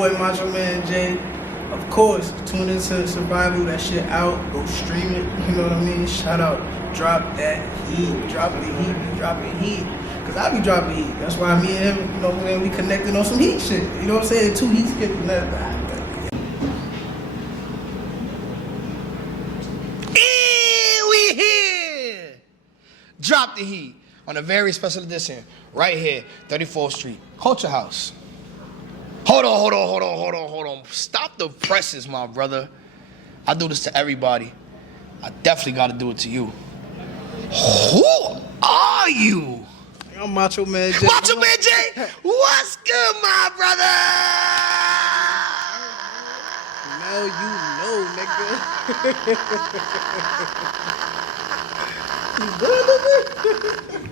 boy Machoman Jay. Of course, tune into Survival. That shit out. Go stream it. You know what I mean? Shout out. Drop that heat. Drop the heat. Be dropping heat. Cause I be dropping heat. That's why me and him, you know, man, we connected on some heat shit. You know what I'm saying? 2 heats getting that. We here. Drop the heat on a very special edition right here, 34th Street, Culture House. Hold on. Stop the presses, my brother. I do this to everybody. I definitely got to do it to you. Who are you? I'm Machoman Jay. Machoman Jay, what's good, my brother? Now you know, nigga. You good, nigga?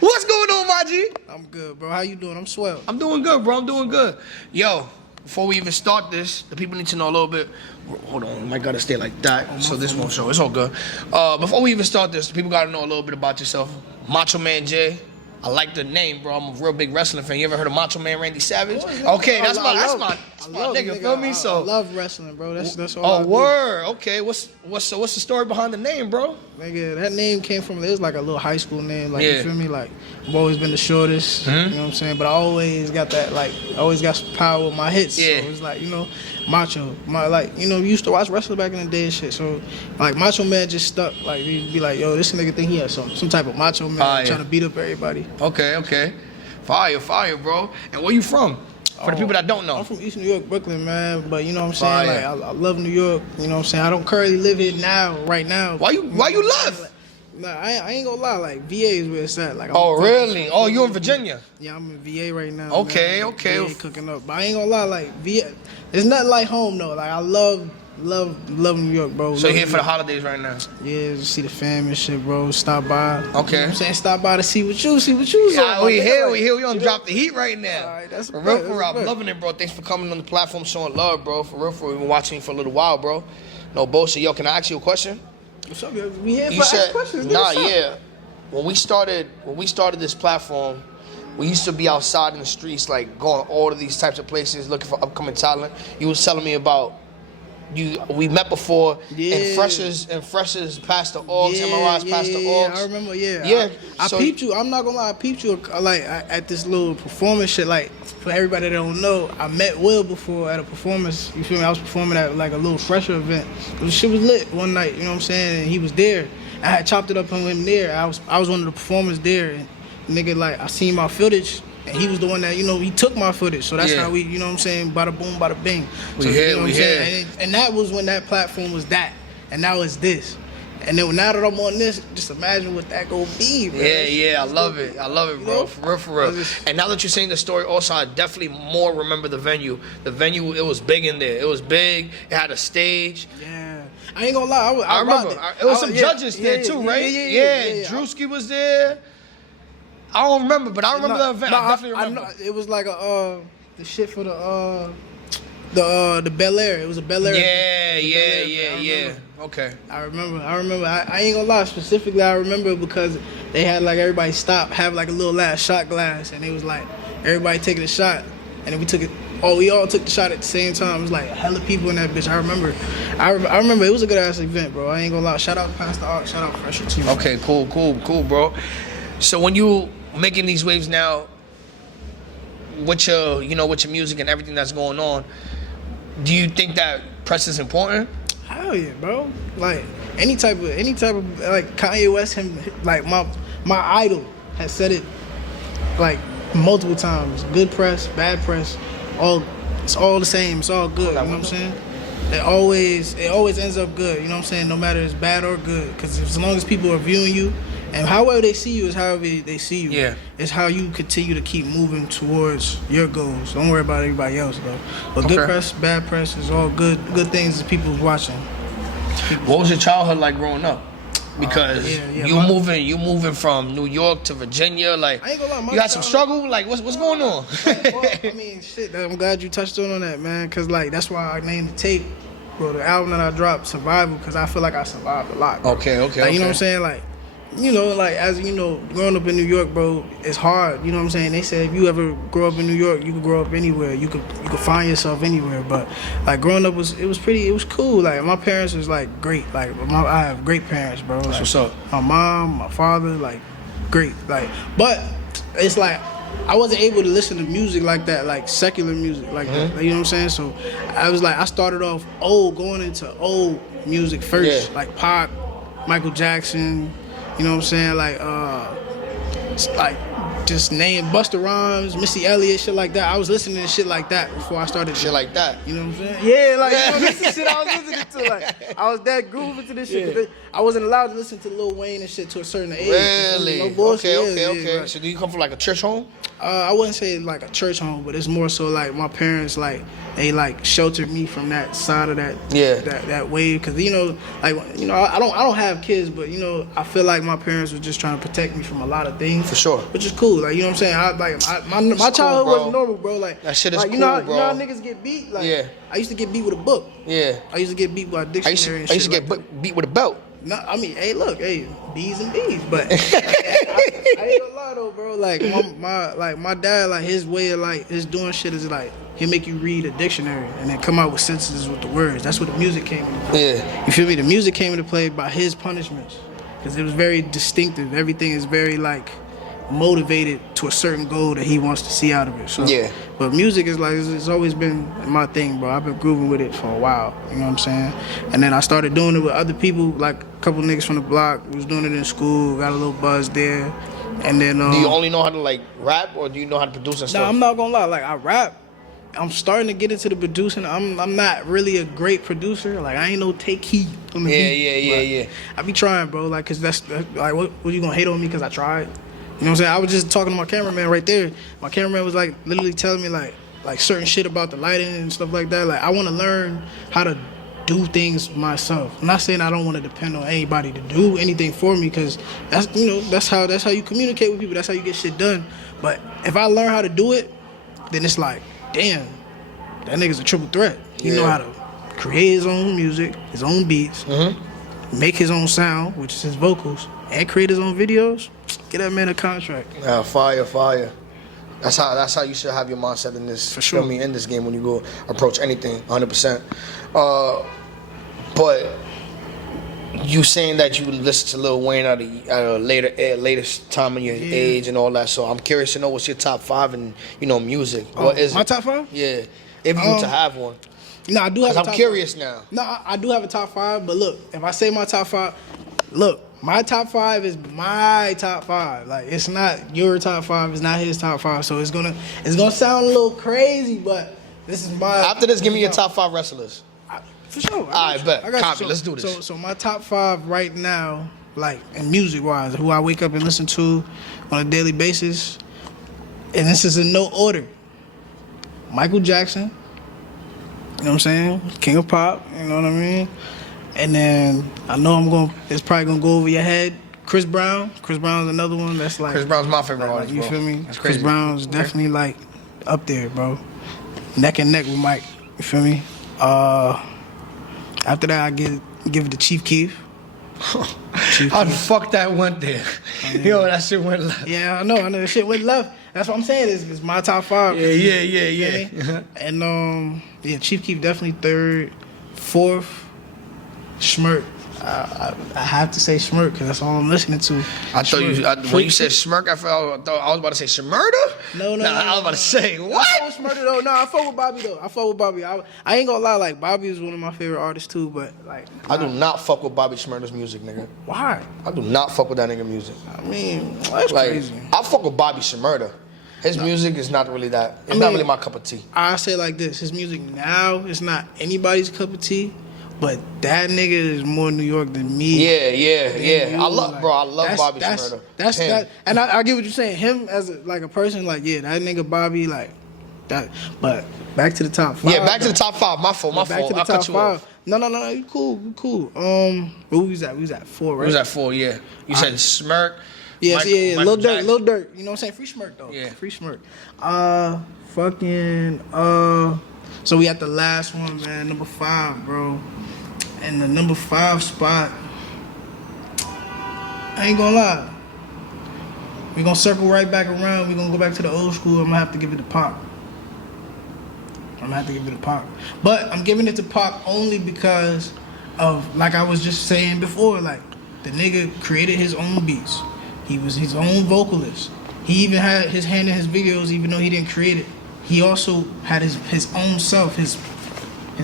What's going on, my G? I'm good, bro. How you doing? I'm swell. I'm doing good, bro. I'm doing good. Yo, before we even start this, the people need to know a little bit. Hold on, I might gotta stay like that, so this won't show. It's all good. Before we even start this, the people gotta know a little bit about yourself. Machoman Jay. I like the name, bro. I'm a real big wrestling fan. You ever heard of Macho Man Randy Savage? Okay, that's my nigga. Feel me? So I love wrestling, bro. That's all. Oh, word. Okay, what's the story behind the name, bro? Nigga, that name came from, it was like a little high school name. Like, you feel me? Like, I've always been the shortest. You know what I'm saying? But I always got that, like, I always got some power with my hits. Yeah. So it's like, you know, macho. Like, you know, we used to watch wrestling back in the day and shit. So, like, Macho Man just stuck. Like, he'd be like, yo, this nigga think he has some type of Macho Man trying to beat up everybody. Okay. Fire, bro. And where you from? For the people that don't know. I'm from East New York, Brooklyn, man. But you know what I'm saying? Like, I love New York. You know what I'm saying? I don't currently live here right now. Why you love? Nah, I ain't gonna lie. Like, VA is where it's at. Like, Really? Oh, you in Virginia? Yeah, I'm in VA right now. Okay. VA cooking up. But I ain't gonna lie. Like, VA, it's nothing like home though. Like, I love New York, bro. So you're here for the holidays right now? Yeah, just see the fam and shit, bro. Stop by. Okay. You know what I'm saying? Stop by to see what you Yeah, we here. We gonna drop the heat right now. All right, that's for real. I'm loving it, bro. Thanks for coming on the platform, showing love, bro. For real. We've been watching you for a little while, bro. No bullshit. Yo, can I ask you a question? What's up, yo? We here for ask questions. Yeah. When we started this platform, we used to be outside in the streets, like going all of these types of places, looking for upcoming talent. You was telling me about we met before and freshers past the Augs, MRIs past the Augs. I remember, I peeped you. I'm not gonna lie, I peeped you like at this little performance shit. Like, for everybody that don't know, I met Will before at a performance. You feel me? I was performing at like a little fresher event. The shit was lit one night, you know what I'm saying? And he was there. I had chopped it up on him there. I was one of the performers there, and nigga, like, I seen my footage. And he was the one that, you know, he took my footage. So that's how we, you know what I'm saying, bada boom, bada bing. So, we here. And that was when that platform was that. And now it's this. And then now that I'm on this, just imagine what that gonna be, bro. I love it, bro. For real. And now that you're saying the story, also, I definitely more remember the venue. The venue, it was big in there. It was big. It had a stage. Yeah. I ain't gonna lie. I remember. It was some judges there, too, right? Yeah. Drewski was there. I don't remember, but I remember the event. I definitely remember. I know, it was like the shit for the Bel Air. It was a Bel Air. Yeah. Okay. I remember. I ain't gonna lie. Specifically, I remember because they had like everybody stop, have like a little last shot glass, and it was like everybody taking a shot, and then we took it. Oh, we all took the shot at the same time. It was like hella people in that bitch. I remember it was a good ass event, bro. I ain't gonna lie. Shout out Pastor Ark. Shout out Fresher too. Okay, cool, bro. So when you making these waves now, with your music and everything that's going on, do you think that press is important? Hell yeah, bro. Like any type of like Kanye West, him, like my idol has said it like multiple times. Good press, bad press, it's all the same. It's all good. You know what I'm saying? It always ends up good. You know what I'm saying? No matter it's bad or good, because as long as people are viewing you. And however they see you is however they see you. Yeah. It's how you continue to keep moving towards your goals. Don't worry about everybody else, though. But good press, bad press is all good things that people's watching. What was your childhood like growing up? Because you moving from New York to Virginia, like, I ain't gonna lie, you had some struggle. Like, what's going on? Well, I mean, shit. I'm glad you touched on that, man. Cause like that's why I named the tape, bro. The album that I dropped, Survival, because I feel like I survived a lot. Bro. Okay. Like, you know what I'm saying? Like, you know, like, as you know, growing up in New York, bro, it's hard. You know what I'm saying? They say if you ever grow up in New York, you could grow up anywhere. You could find yourself anywhere. But like growing up it was cool. Like my parents was like great. Like I have great parents, bro. Like, what's up. My mom, my father, like great. Like, but it's like I wasn't able to listen to music like that, like secular music like that. Like, you know what I'm saying? So I started off going into old music first, like pop, Michael Jackson. You know what I'm saying? Like just name Busta Rhymes, Missy Elliott, shit like that. I was listening to shit like that before I started. Shit like that. You know what I'm saying? Yeah, like you know, this is shit I was listening to. Like I was that grooving to this shit. Yeah. I wasn't allowed to listen to Lil Wayne and shit to a certain age. Really? No bullshit. Okay. Right. So do you come from like a church home? I wouldn't say like a church home, but it's more so like my parents like they like sheltered me from that side of that that wave, because you know like you know I don't have kids, but you know I feel like my parents were just trying to protect me from a lot of things. For sure. Which is cool. Like you know what I'm saying? My childhood wasn't normal, bro. Like that shit is like, cool, bro. You know how niggas get beat? Like I used to get beat with a book. Yeah. I used to get beat by a dictionary. I used to get beat with a belt. No, I mean, hey, look, B's and B's, but I ain't gonna lie though, bro. Like my dad, like his way of like his doing shit is like he'll make you read a dictionary and then come out with sentences with the words. That's what the music came into play. Yeah, you feel me? The music came into play by his punishments because it was very distinctive. Everything is very like motivated to a certain goal that he wants to see out of it. So, yeah. But music is like it's always been my thing, bro. I've been grooving with it for a while. You know what I'm saying? And then I started doing it with other people, like a couple niggas from the block. Was doing it in school, got a little buzz there. And then do you only know how to like rap, or do you know how to produce and stuff? No, I'm not gonna lie. Like I rap. I'm starting to get into the producing. I'm not really a great producer. Like I ain't no take heat on the beat. Yeah. I be trying, bro. Like, cause that's like what you gonna hate on me because I tried? You know what I'm saying? I was just talking to my cameraman right there. My cameraman was like literally telling me like certain shit about the lighting and stuff like that. Like I want to learn how to do things myself. I'm not saying I don't want to depend on anybody to do anything for me, because that's that's how you communicate with people. That's how you get shit done. But if I learn how to do it, then it's like, damn, that nigga's a triple threat. He know how to create his own music, his own beats, make his own sound, which is his vocals, and create his own videos. Get that man a contract. Fire. That's how you should have your mindset in this. For sure. Feel me, in this game when you go approach anything, 100%. But you saying that you listen to Lil Wayne at a later time in your age and all that. So I'm curious to know what's your top 5 in music. What is my it? top 5? Yeah, if you were to have one. No, I do have. I'm curious now. No, I do have a top 5, but look, if I say my top 5, look. My top 5 is my top 5. Like it's not your top 5. It's not his top 5. So it's gonna sound a little crazy, but this is my. After this, give me your top 5 wrestlers. For sure. All right, bet. Copy. Let's do this. So my top 5 right now, like in music wise, who I wake up and listen to on a daily basis, and this is in no order. Michael Jackson. You know what I'm saying? King of Pop. You know what I mean? And then I know it's probably gonna go over your head. Chris Brown. Chris Brown's another one that's like. Chris Brown's my favorite artist. You feel me? That's crazy. Chris Brown's definitely like up there, bro. Neck and neck with Mike. You feel me? After that, I give it to Chief Keef. How the fuck that went there? Yo, that shit went left. Yeah, I know that shit went left. That's what I'm saying. It's my top 5. Yeah. And Chief Keef definitely 3rd, 4th. Schmirk. I have to say Schmirk because that's all I'm listening to. I thought when you said Schmirk, I thought I was about to say Shmurda. No. I was about to say what? I fuck with Shmurda though. No, I fuck with Bobby though. I ain't gonna lie, like Bobby is one of my favorite artists too, but like I do not fuck with Bobby Shmurda's music, nigga. Why? I do not fuck with that nigga music. I mean, that's like, crazy. I fuck with Bobby Shmurda. His music is not really that. It's not really my cup of tea. I say like this: his music now is not anybody's cup of tea. But that nigga is more New York than me. Yeah. I love Bobby Shmurda. That's that, and I get what you're saying. Him as a person, like that nigga Bobby, like that. But back to the top 5. Yeah, back to the top 5. My fault. Back to the top 5. No, you cool. Where we was at? We was at 4, right? We was at 4. Yeah. You said Smirk. Yeah. Lil Durk. You know what I'm saying? Free Smirk though. Yeah. Free Smirk. So we at the last one, man. Number 5, bro. And the number 5 spot, I ain't gonna lie. We gonna circle right back around. We gonna go back to the old school. I'm gonna have to give it to Pac. But I'm giving it to Pac only because of, like I was just saying before, like the nigga created his own beats. He was his own vocalist. He even had his hand in his videos, even though he didn't create it. He also had his own self, his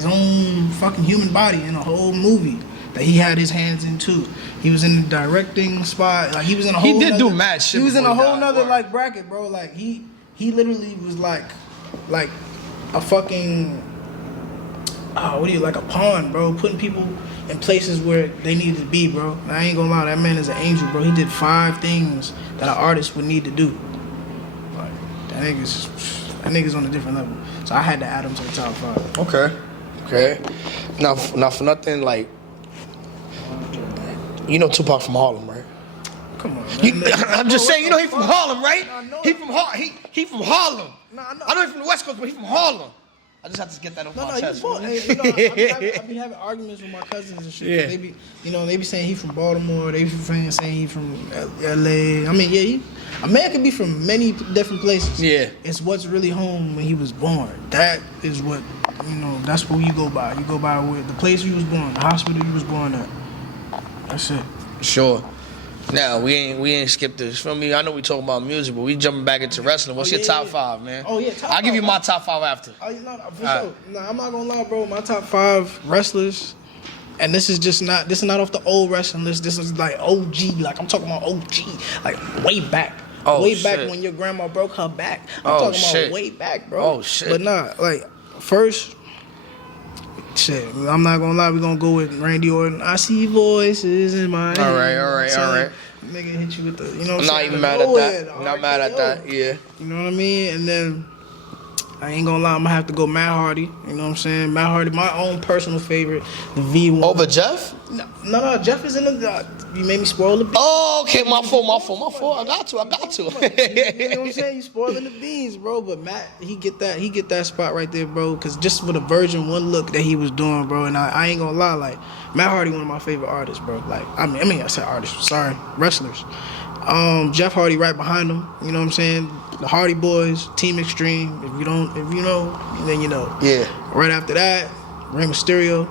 own fucking human body in a whole movie that he had his hands in too. He was in the directing spot. Like he was in a whole. He did do mad shit. He was in a whole nother work. like bracket, bro. Like he literally was like a fucking like a pawn, bro. Putting people in places where they needed to be, bro. And I ain't gonna lie, that man is an angel, bro. He did 5 things that an artist would need to do. Like that nigga's on a different level. So I had to add him to the top 5. Okay. Now for nothing, like, you know Tupac from Harlem, right? Come on, man. I'm just saying, you know he from Harlem, right? I know He it. from Harlem. Nah, I know. I know he from the West Coast, but he from Harlem. I just have to get that off my You chest. fought. I be having arguments with my cousins and shit. Yeah. They be, they be saying he from Baltimore. They be saying he from LA. I mean, yeah, a man could be from many different places. Yeah. It's what's really home when he was born. That is what, that's what you go by. You go by where the place you was born, the hospital you was born at. That's it. Sure. Now we ain't skipped this. Feel me? I know we talking about music, but we jumping back into wrestling. What's your top 5, man? Oh yeah, top I'll give you 5. my top 5 after. Oh, for sure. Nah, I'm not gonna lie, bro. My top 5 wrestlers, and this is not off the old wrestling list. This is like OG. Like I'm talking about OG, like way back. Oh, way shit. back when your grandma broke her back. I'm Oh, talking shit. about way back, bro. Oh shit. But nah, like first. Shit, I'm not gonna lie, we gonna go with Randy Orton. I see voices in my head. All right. Nigga hit you with the, what I'm I'm saying? not even mad at that. I'm not mad at that. Yeah. You know what I mean? And then, I ain't gonna lie, I'm gonna have to go Matt Hardy. You know what I'm saying? Matt Hardy, my own personal favorite, the V1. Over Jeff? No, Jeff is in the, you made me spoil the beans. Oh, okay, my fault. I got to. You know what I'm saying? You spoiling the beans, bro. But Matt, he get that spot right there, bro. Because just for the Version 1 look that he was doing, bro. And I ain't gonna lie, like Matt Hardy, one of my favorite artists, bro. Like I mean, I said artists. Sorry, wrestlers. Jeff Hardy right behind him. You know what I'm saying? The Hardy Boys, Team Extreme. If you know, then you know. Yeah. Right after that, Rey Mysterio.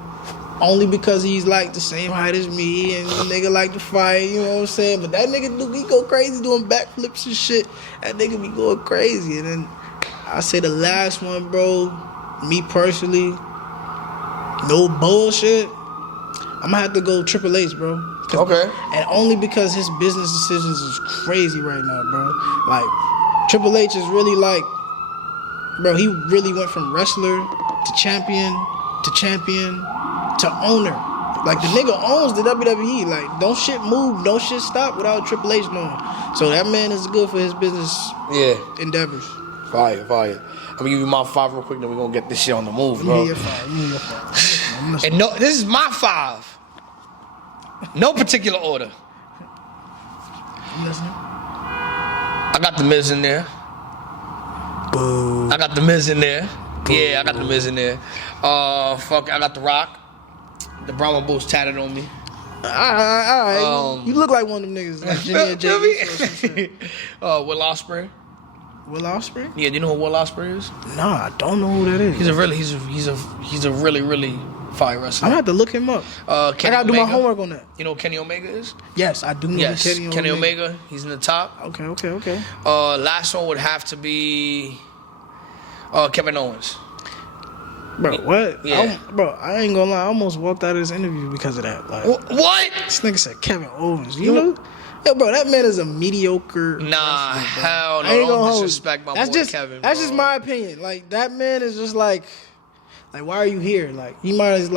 Only because he's like the same height as me and the nigga like to fight, you know what I'm saying? But that nigga he go crazy doing backflips and shit. That nigga be going crazy. And then I say the last one, bro, me personally, no bullshit, I'm gonna have to go Triple H, bro. Okay. And only because his business decisions is crazy right now, bro. Like, Triple H is really like, bro, he really went from wrestler to champion to owner. Like, the nigga owns the WWE. Like, don't shit move, don't shit stop without Triple H knowing. So that man is good for his business endeavors. Fire. I'm gonna give you my 5 real quick, then we're gonna get this shit on the move, Give bro. me your 5. And no, this is my 5. No particular order. You listening? I got the Miz in there. Boo. I got the Miz in there. Yeah, I got the Miz in there. I got the Rock. The Brahma Bulls tatted on me. All right. You look like one of them niggas, like Jimmy or Jay. Will Ospreay. Will Ospreay? Yeah, do you know who Will Ospreay is? Nah, I don't know who that is. He's a really fire wrestler. I'm gonna have to look him up. I gotta do my homework on that. You know who Kenny Omega is? Yes, I do know who Kenny Omega. He's in the top. Okay. Last one would have to be Kevin Owens. Bro, what? Yeah. I ain't gonna lie. I almost walked out of this interview because of that. Like, what? This nigga said Kevin Owens. You know? Yeah, bro, that man is a mediocre. Nah, wrestler, hell no. I ain't Don't gonna disrespect my boy Kevin. That's bro. just my opinion. Like, that man is just like, why are you here? Like, he might as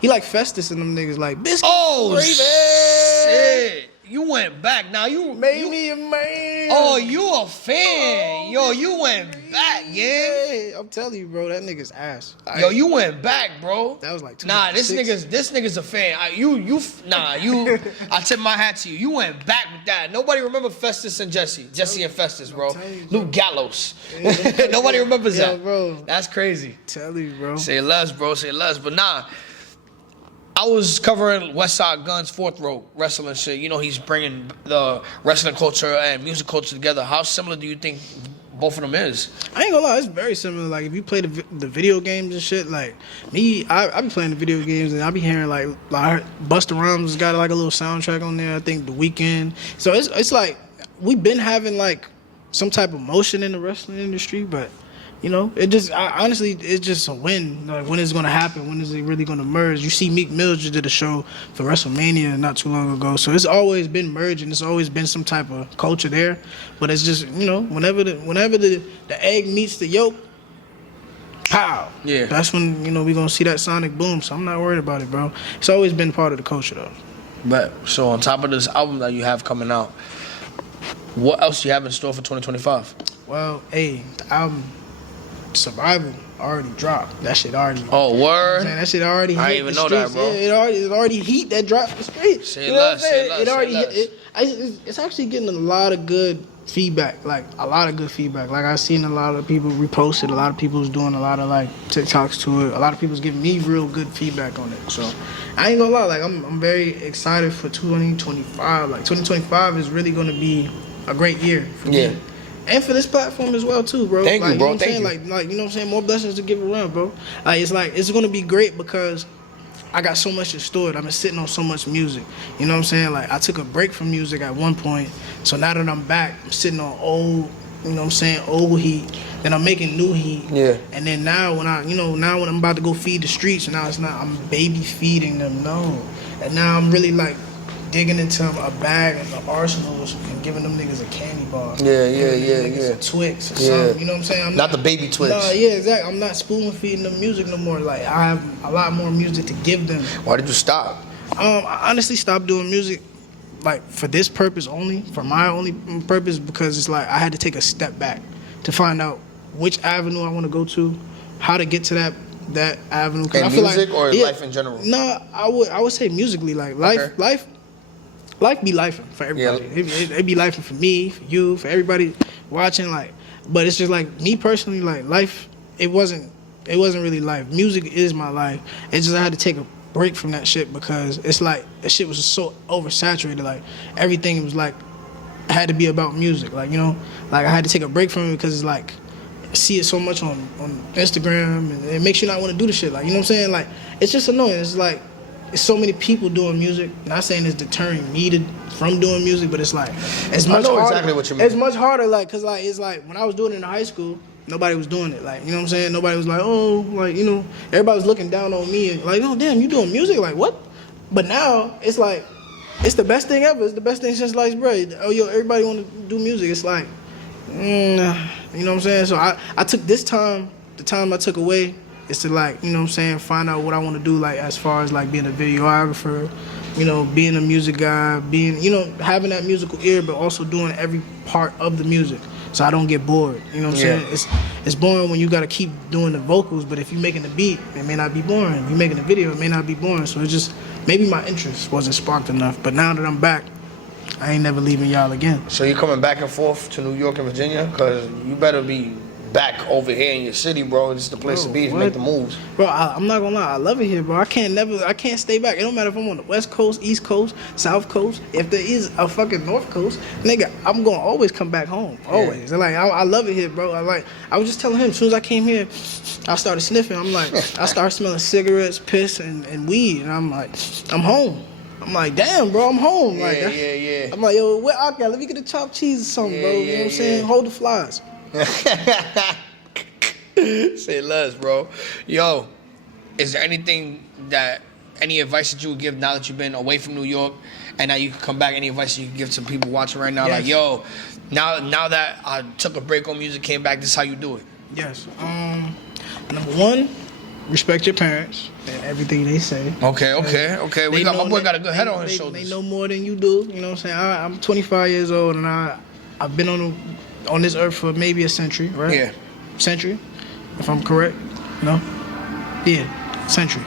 he like Festus and them niggas. Like, biscuit. Oh gravy. shit! You went back. Now you Made me a man. Oh, you a fan? Yo, you went back, yeah. I'm telling you, bro, that nigga's ass. Yo, you went back, bro. That was like 2006. Nah, this nigga's a fan. I tip my hat to you. You went back with that. Nobody remember Festus and Jesse and Festus, bro. Luke Gallows. Nobody remembers that, bro. That's crazy. Tell you, bro. Say less, bro. Say less. But nah, I was covering West Side Gun's Fourth Row wrestling shit. You know, he's bringing the wrestling culture and music culture together. How similar do you think both of them is? I ain't gonna lie, it's very similar. Like, if you play the video games and shit, like, me, I be playing the video games and I be hearing, like Busta Rhymes got, like, a little soundtrack on there, I think, The Weeknd. So it's like, we been having, like, some type of motion in the wrestling industry, but, you know, honestly, it's just a win. Like, when is it gonna happen? When is it really gonna merge? You see Meek Mill just did a show for WrestleMania not too long ago, so it's always been merging. It's always been some type of culture there, but it's just, you know, whenever the egg meets the yolk, pow. Yeah. That's when, you know, we gonna see that sonic boom. So I'm not worried about it, bro. It's always been part of the culture, though. But so on top of this album that you have coming out, what else do you have in store for 2025? Well, hey, the album Survival already dropped. That shit already. Oh, word? Man, that shit already hit I didn't even the know that, streets. bro. Yeah, it already heat that dropped the street. Say You know less, what I'm saying? say less, It already say hit. It's actually getting a lot of good feedback. Like, a lot of good feedback. Like, I've seen a lot of people repost it. A lot of people's doing a lot of, like, TikToks to it. A lot of people's giving me real good feedback on it. So I ain't gonna lie. Like, I'm very excited for 2025. Like, 2025 is really gonna be a great year for me. And for this platform as well too, bro. Thank you, bro. Know what I'm saying? Like, you know what I'm saying? More blessings to give around, bro. Like, it's gonna be great because I got so much in store. I've been sitting on so much music. You know what I'm saying? Like, I took a break from music at one point. So now that I'm back, I'm sitting on old, you know what I'm saying, old heat. Then I'm making new heat. Yeah. And then now when I'm about to go feed the streets, now I'm baby feeding them. No. And now I'm really like digging into a bag and the arsenals and giving them niggas a candy bar. Yeah. A Twix or something. You know what I'm saying? Not the baby Twix. Nah, yeah, exactly. I'm not spoon feeding them music no more. Like, I have a lot more music to give them. Why did you stop? I honestly stopped doing music, like, for this purpose only, for my only purpose, because it's like I had to take a step back to find out which avenue I want to go to, how to get to that avenue. And I feel music like, or life in general? No, I would say musically. Like, life be lifing for everybody. Yeah. It be lifing for me, for you, for everybody watching. Like, but it's just like me personally. Like, life, it wasn't really life. Music is my life. It's just I had to take a break from that shit because it's like that shit was just so oversaturated. Like, everything was like had to be about music. Like, you know, like I had to take a break from it because it's like I see it so much on Instagram and it makes you not want to do the shit. Like, you know what I'm saying? Like, it's just annoying. It's like, it's so many people doing music. Not saying it's deterring me from doing music, but it's like it's much harder. Exactly what you mean. It's much harder, like, cause like it's like when I was doing it in high school, nobody was doing it. Like, you know what I'm saying? Nobody was like, oh, like, you know, everybody was looking down on me and like, oh, damn, you doing music? Like, what? But now it's like it's the best thing ever. It's the best thing since sliced bread. Oh, yo, everybody want to do music. It's like, you know what I'm saying? So I took this time, the time I took away, is to, like, you know what I'm saying, find out what I want to do, like, as far as, like, being a videographer, you know, being a music guy, being, you know, having that musical ear, but also doing every part of the music so I don't get bored. You know what I'm saying? It's boring when you got to keep doing the vocals, but if you're making the beat, it may not be boring. If you're making the video, it may not be boring. So it's just, maybe my interest wasn't sparked enough. But now that I'm back, I ain't never leaving y'all again. So you coming back and forth to New York and Virginia? Because you better be back over here in your city, bro. It's the place to be to make the moves. Bro, I'm not gonna lie, I love it here, bro. I can't stay back. It don't matter if I'm on the West Coast, East Coast, South Coast. If there is a fucking North Coast, nigga, I'm gonna always come back home. Always. Yeah. Like, I love it here, bro. I was just telling him, as soon as I came here, I started sniffing. I'm like, I started smelling cigarettes, piss, and weed. And I'm like, I'm home. I'm like, damn, bro, I'm home. Like, yeah. I'm like, yo, where I got? Let me get a chopped cheese or something, bro. You know what I'm saying? Hold the flies. Say less, bro. Yo, is there any advice that you would give now that you've been away from New York and now you can come back? Any advice you can give to people watching right now? Yes. Like, yo, now that I took a break on music, came back, this is how you do it. Yes. Number one, respect your parents and everything they say. Okay. My boy got a good head on his shoulders. They know more than you do. You know what I'm saying? I'm 25 years old and I've been on this earth for maybe a century, right? Yeah. Century, if I'm correct. No? Yeah, century.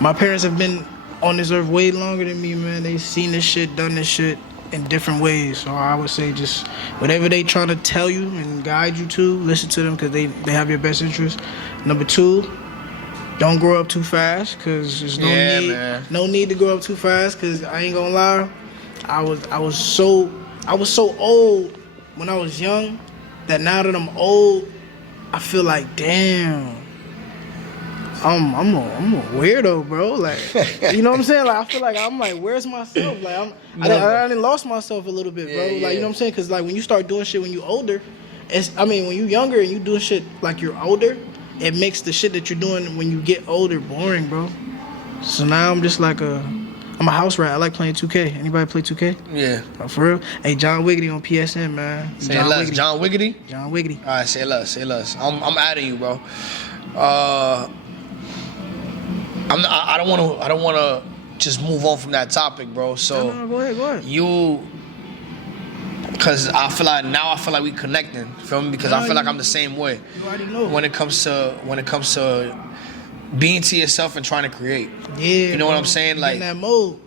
My parents have been on this earth way longer than me, man. They've seen this shit, done this shit in different ways. So I would say just whatever they trying to tell you and guide you to, listen to them because they have your best interest. Number two, don't grow up too fast, cause there's no need to grow up too fast. Cause I ain't gonna lie, I was so old when I was young that now that I'm old, I feel like damn. I'm a weirdo, bro. Like, you know what I'm saying? Like, I feel like I'm like, where's myself? Like, I done lost myself a little bit, bro. Yeah, like, you know what I'm saying? Cause like when you start doing shit when you older, when you younger and you doing shit like you're older, it makes the shit that you're doing when you get older boring, bro. So now I'm just like I'm a house rat. I like playing 2K. Anybody play 2K? Yeah. Oh, for real? Hey, John Wiggity on PSN, man. Say less. John Wiggity? John Wiggity. All right, say less. I'm adding you, bro. I don't want to just move on from that topic, bro. So no, go ahead. Because I feel like we connecting, feel me? Because I feel like I'm the same way. You already know. When it comes to being to yourself and trying to create. Yeah. You know what I'm saying? Like in that mode.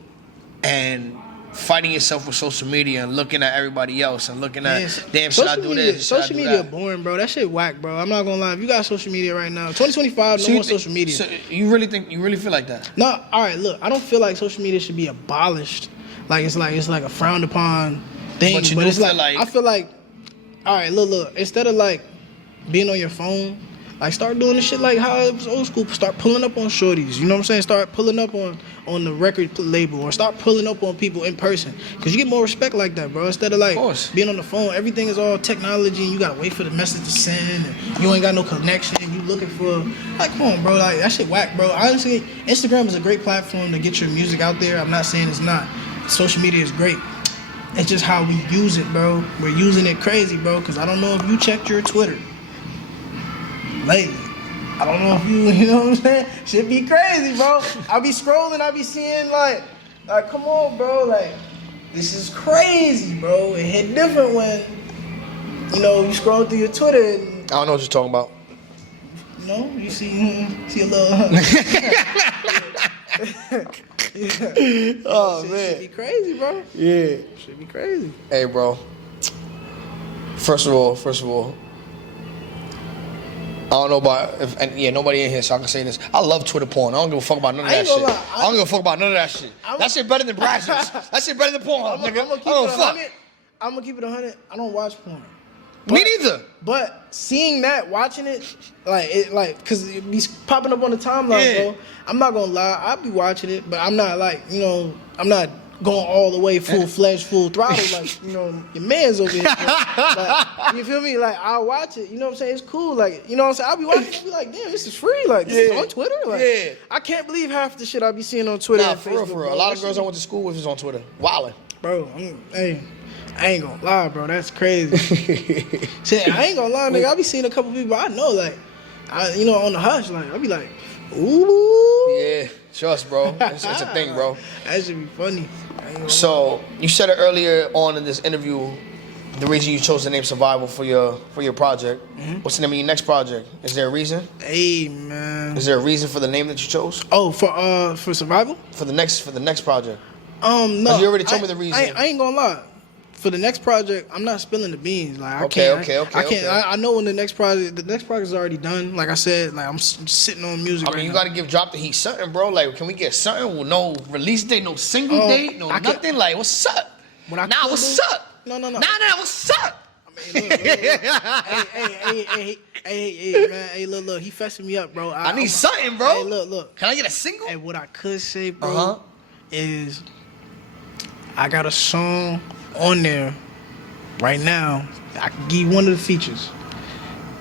And fighting yourself with social media and looking at everybody else and looking at damn, should I do this? Social media boring, bro. That shit whack, bro. I'm not gonna lie. If you got social media right now, 2025, no more social media. So you really feel like that? No, all right. Look, I don't feel like social media should be abolished. Like it's like a frowned upon thing. But it's like I feel like, all right, look. Instead of like being on your phone, like start doing the shit like how it was old school. Start pulling up on shorties. You know what I'm saying? Start pulling up on the record label, or start pulling up on people in person. Cause you get more respect like that, bro. Instead of like being on the phone, everything is all technology and you gotta wait for the message to send and you ain't got no connection. You looking for like, come on, bro. Like that shit whack, bro. Honestly, Instagram is a great platform to get your music out there. I'm not saying it's not. Social media is great. It's just how we use it, bro. We're using it crazy, bro. Cause I don't know if you checked your Twitter lately. I don't know if you know what I'm saying? Shit be crazy, bro. I be scrolling, I be seeing like come on, bro. Like, this is crazy, bro. It hit different when, you scroll through your Twitter and, I don't know what you're talking about. You see a little. Oh, man. Shit be crazy, bro. Yeah. Shit be crazy. Hey, bro. First of all. I don't know about nobody in here, so I can say this. I love Twitter porn. I don't give a fuck about none of that shit. I don't give a fuck about none of that shit. That shit better than Brazzers. That shit better than Pornhub, nigga. I'm gonna keep it 100. I don't watch porn. Me neither. But seeing that, watching it, cause it be popping up on the timeline, bro. I'm not gonna lie, I be watching it, but I'm not I'm not going all the way full-fledged, full throttle like, your man's over here. Like, you feel me? Like, I'll watch it. You know what I'm saying? It's cool. Like, you know what I'm saying? I'll be watching it and be like, damn, this is free. Like, this is on Twitter? Like, I can't believe half the shit I be seeing on Twitter and Facebook. For real. A lot of girls I went to school with is on Twitter. Wildin'. Bro, I ain't gonna lie, bro. That's crazy. Shit, I ain't gonna lie, nigga. I be seeing a couple people I know, like, on the hush, like, I be like, ooh. Yeah, trust, bro. It's a thing, bro. That should be funny. So you said it earlier on in this interview, the reason you chose the name Survival for your project. Mm-hmm. What's the name of your next project? Is there a reason? Hey, man. Is there a reason for the name that you chose? Oh, for Survival? For the next project. No. You already told me the reason. I ain't gonna lie. For the next project, I'm not spilling the beans. Like I Okay. I know when the next project is already done. Like I said, like I'm sitting on music. I mean, you gotta give Drop the Heat something, bro. Like, can we get something with no release date, no single date, no nothing? Like, what's up? What's up? No. What's up? I mean, look. Hey, man. Hey, look. He fessing me up, bro. I need something, bro. Hey, look. Can I get a single? Hey, what I could say, bro, is I got a song on there right now. I can give you one of the features.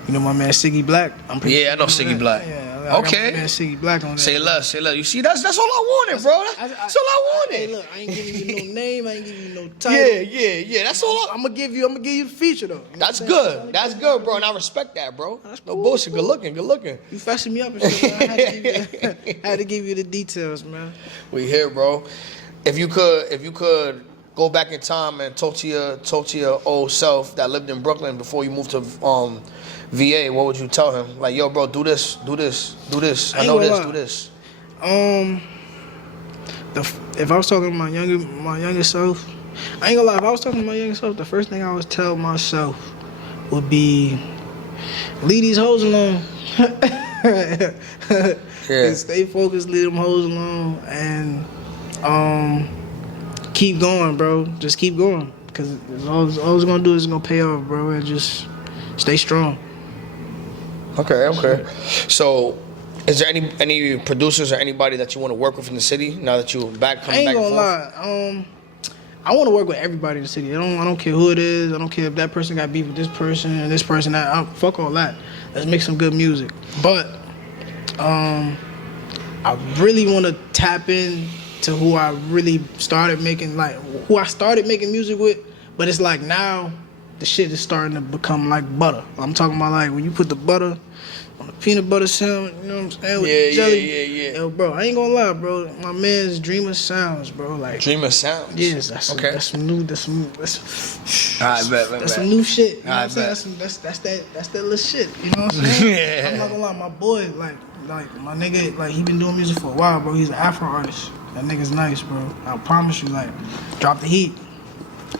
You know my man Siggy Black? I know Siggy Black. Yeah, okay. My man Siggy Black on there. Say less. You see, that's all I wanted, bro. That's all I wanted. Hey, look, I ain't giving you no name. I ain't giving you no title. Yeah. That's all. I'm gonna give you the feature though. That's good. That's good, bro. And I respect that, bro. No bullshit. Good looking. You fessing me up and shit. I had to give you the details, man. We here, bro. If you could go back in time and talk to your old self that lived in Brooklyn before you moved to VA, what would you tell him? Like, yo, bro, do this. I know this. Do this. If I was talking to my younger self, I ain't gonna lie. If I was talking to my younger self, the first thing I would tell myself would be, leave these hoes alone. Yeah. And stay focused, leave them hoes alone, and keep going, bro. Just keep going, because all it's gonna do is gonna pay off, bro. And just stay strong. Okay. So, is there any producers or anybody that you want to work with in the city now that you're coming back and forth? I ain't gonna lie. I want to work with everybody in the city. I don't care who it is. I don't care if that person got beef with this person and this person. Fuck all that. Let's make some good music. But I really want to tap in to who I really started making, music with. But it's like now the shit is starting to become like butter. I'm talking about like when you put the butter on the peanut butter sandwich, you know what I'm saying? With the jelly. Yeah. Yo, bro, I ain't gonna lie, bro. My man's Dreamer Sounds, bro. Like Dreamer Sounds? Yes, that's some new some new shit. You know what I'm saying? That's that little shit. You know what I'm saying? Yeah. I'm not gonna lie, my boy, like my nigga, like he been doing music for a while, bro. He's an Afro artist. That nigga's nice, bro. I promise you, like, drop the heat.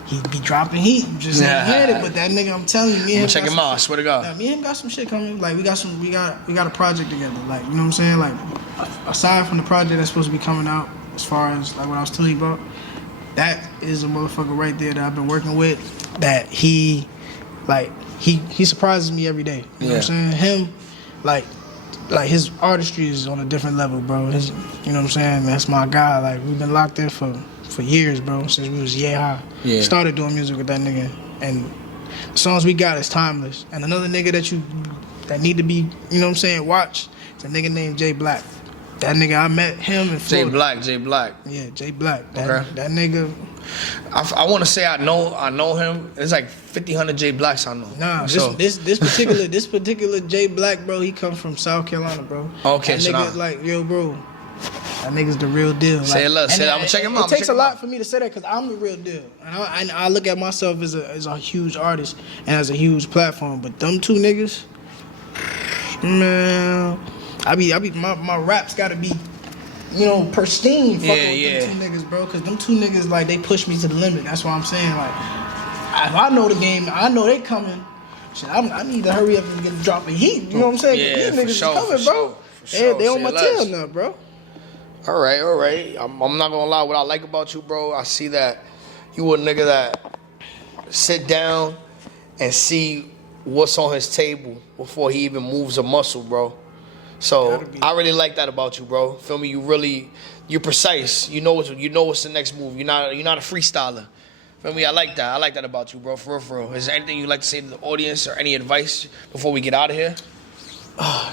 He be dropping heat. You just ain't heard it, but that nigga, I'm telling you, me and him. Check him out. I swear to God. Nah, me and him got some shit coming. Like we got a project together. Like, you know what I'm saying? Like, aside from the project that's supposed to be coming out, as far as like what I was telling you about, that is a motherfucker right there that I've been working with. That he surprises me every day. You know what I'm saying? Him, like his artistry is on a different level, bro. You know what I'm saying? That's my guy. Like we've been locked in for years, bro, since we was high. Yeah. Started doing music with that nigga, and the songs we got is timeless. And another nigga that need to be, you know what I'm saying, watch, is a nigga named Jay Black. That nigga, I met him in Florida. Jay Black. Yeah, Jay Black. Okay. That nigga. I want to say I know him. It's like 100 Jay Blacks I know. Nah, this particular Jay Black, bro, he comes from South Carolina, bro. Okay, that nigga, like, yo, bro, that nigga's the real deal. Say it, I'm gonna check him out. It takes a lot for me to say that because I'm the real deal, and I look at myself as a huge artist and as a huge platform. But them two niggas, man, my raps gotta be, you know, pristine. Fucking with them two niggas, bro, because them two niggas, like, they push me to the limit. That's what I'm saying. Like, if I know the game, I know they coming. Shit, I need to hurry up and get a drop of heat. You know what I'm saying? Yeah, these niggas is coming, bro. They on my tail now, bro. All right. I'm not gonna lie. What I like about you, bro, I see that you a nigga that sit down and see what's on his table before he even moves a muscle, bro. So I really like that about you, bro. Feel me? You're precise. You know what's the next move. You're not a freestyler. Feel me? I like that. I like that about you, bro. For real. Is there anything you'd like to say to the audience or any advice before we get out of here?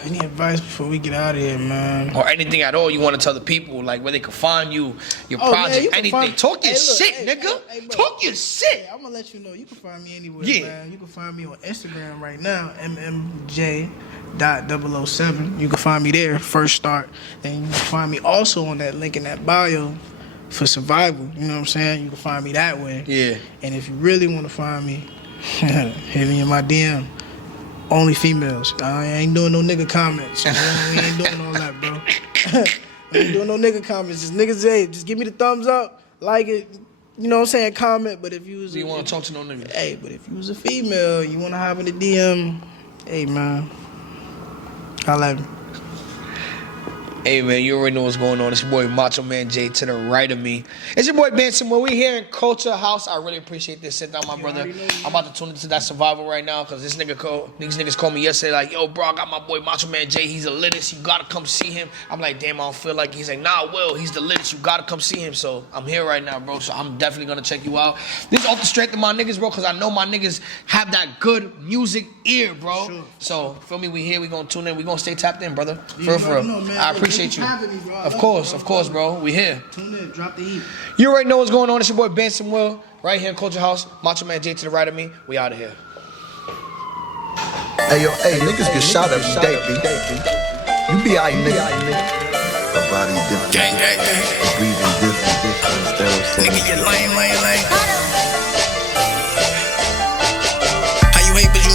Any advice before we get out of here, man? Or anything at all you want to tell the people, like where they can find you, your project, anything. Talk your shit, nigga. Talk your shit. I'm gonna let you know. You can find me anywhere, man. You can find me on Instagram right now, mmj.007. You can find me there, first start. Then you can find me also on that link in that bio for survival. You know what I'm saying? You can find me that way. Yeah. And if you really want to find me, hit me in my DM. Only females. I ain't doing no nigga comments. We ain't doing all that, bro. We ain't doing no nigga comments. Just niggas, hey, just give me the thumbs up, like it, you know what I'm saying, comment. But if you was... You want to talk to no niggas? Hey, but if you was a female, you want to hop in the DM, hey, man, holla at me. Hey, man, you already know what's going on. It's your boy Machoman Jay to the right of me. It's your boy Benson. When we here in Culture House, I really appreciate this sit down, my brother. I'm about to tune into that survival right now because these niggas called me yesterday like, yo, bro, I got my boy Machoman Jay. He's the littest. You got to come see him. I'm like, damn, I don't feel like. He's like, nah, Will, he's the littest. You got to come see him. So I'm here right now, bro. So I'm definitely going to check you out. This is off the strength of my niggas, bro, because I know my niggas have that good music ear, bro. Sure. So, feel me, we here. We going to tune in. We going to stay tapped in, brother. For real. I appreciate you. Of course, bro. We here. Tune in, drop the heat. You already know what's going on. It's your boy Benson Will, right here in Culture House. Machoman Jay to the right of me. We out of here. Hey, yo, niggas get shot every day, B. You be aight, nigga. Her body different. Gang. Breathing different. Nigga, get lame. How you hate, but you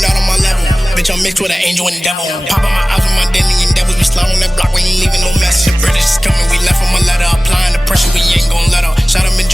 not on my level. Bitch, I'm mixed with an angel and the devil. Popping my eyes with my denny and devils. We slide on that block, we ain't leaving no message. The British is coming, we left them a letter. Applying the pressure, we ain't gon' let up. Shot 'em in